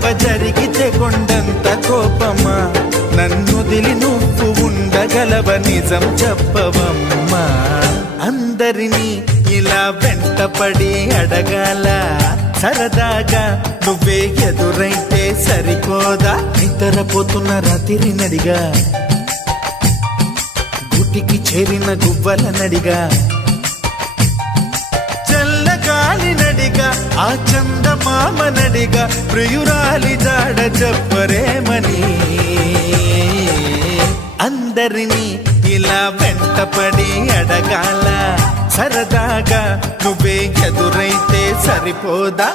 గొడవ జరిగితే కొండంత కోపమా నన్నుదిలి నువ్వు ఉండగలవ నిజం చెప్పవమ్మా అందరినీ ఇలా వెంటపడి అడగాల సరదాగా నువ్వే ఎదురైతే సరిపోదా నిద్రపోతున్న రాత్రి నడిగా గుటికి చేరిన గువ్వల నడిగా చల్లగాలి నడిగా ఆ చందమామ నడిగా ప్రియురాలి జాడ చెప్పరేమని అందరినీ ఇలా వెంటపడి అడగాల సరదాగా నువ్వే ఎదురైతే సరిపోదా